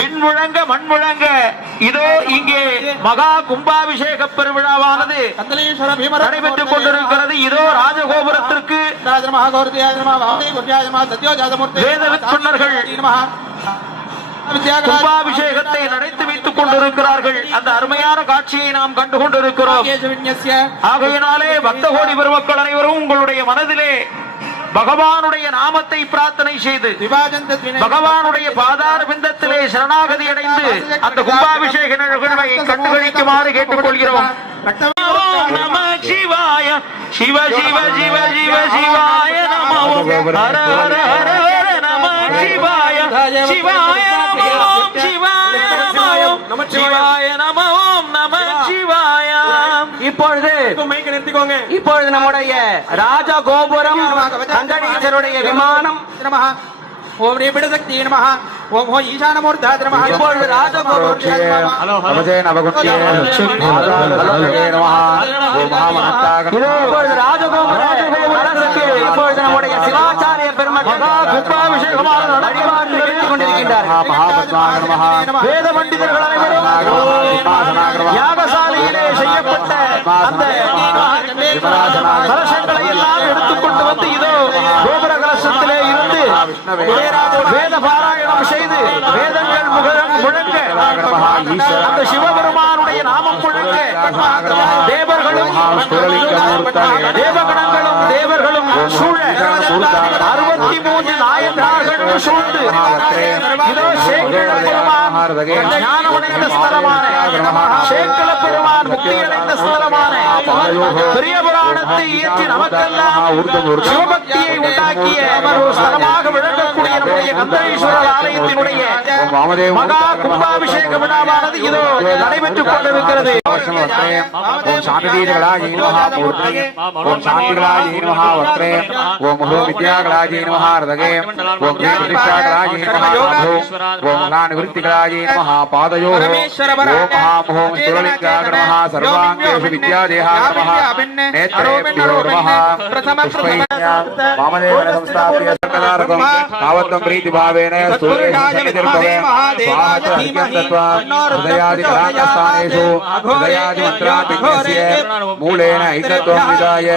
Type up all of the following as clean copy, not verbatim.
விண்முழங்க மண்முழங்க இதோ இங்கே மகா கும்பாபிஷேக பெருவிழாவானது நடைபெற்றுக் கொண்டிருக்கிறது. இதோ ராஜகோபுரத்திற்கு வேதவித்துணர்கள் கும்பாபிஷேகத்தை நடத்தி வைத்துக் கொண்டிருக்கிறார்கள். அந்த அருமையான காட்சியை நாம் கண்டு கொண்டிருக்கிறோம். ஆகையினாலே பக்த கோடி பெருமக்கள் அனைவரும் உங்களுடைய மனதிலே பகவானுடைய நாமத்தை பிரார்த்தனை செய்து பகவானுடைய பாதார பிந்தத்திலே சரணாகதி அடைந்து அந்த கும்பாபிஷேக நிகழ்வை கண்டுகளிக்குமாறு கேட்டுக்கொள்கிறோம். நம சிவாய சிவ சிவ சிவ சிவ சிவாய நமோ ஹர ஹர ஹர ஹர நம சிவாய சிவாய நமோ சிவாய நமோ சிவாய நமோ நம சிவாய. இப்பொழுது நம்முடைய ராஜகோபுரம் கங்கணேசருடைய விமானம் ஓம் ரேபிடசக்தி நமஹ ஓம் ஹோ ஈசானமூர்த்தாய நமஹ. இப்பொழுது ராஜகோபுரம் இப்பொழுது நம்முடைய சிவாச்சாரிய பெருமக்கள் கும்பாபிஷேகமாக நடத்திக் கொண்டிருக்கின்றார். வேத பண்டிதர்கள் அனைவரும் யாகசாலையிலே செய்யப்பட்ட அந்த கலசங்களை எல்லாம் எடுத்துக்கொண்டு வந்து இதோ கோபுர கலசத்திலே இருந்து வேத பாராயணம் செய்து வேதங்கள் முழங்க அந்த சிவபெருமானுடைய நாமம் முழங்க தேவர்களும் தேவகணங்களும் தேவர்களும் சூழ 63 நாயன்மார்கள் சூழ்ந்து இதோ சேக்கிழ பெருமான் ஞானமடைந்த ஸ்தலமான சேக்கிழ பெருமான் முக்தியடைந்த ஸ்தலமான பெரிய புராணத்தை இயற்றி நமக்கெல்லாம் சிவபக்தியை உண்டாக்கிய ஸ்தலமாக விளங்கக்கூடிய நம்முடைய கந்தரேஸ்வரர் ஆலயத்தினுடைய மகா கும்பாபிஷேக விழாவானது இதோ நடைபெற்றுக் கொண்டிருக்கிறது. मूलेन ऐकत्वं विदाय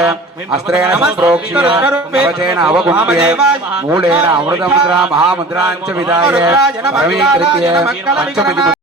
अस्त्रेण संप्रोक्ष्य कवचेन अवगुण्य मूलेन अमृतमुद्रा महामुद्रां च विदाय परमीकृत्य पंचमुद्रा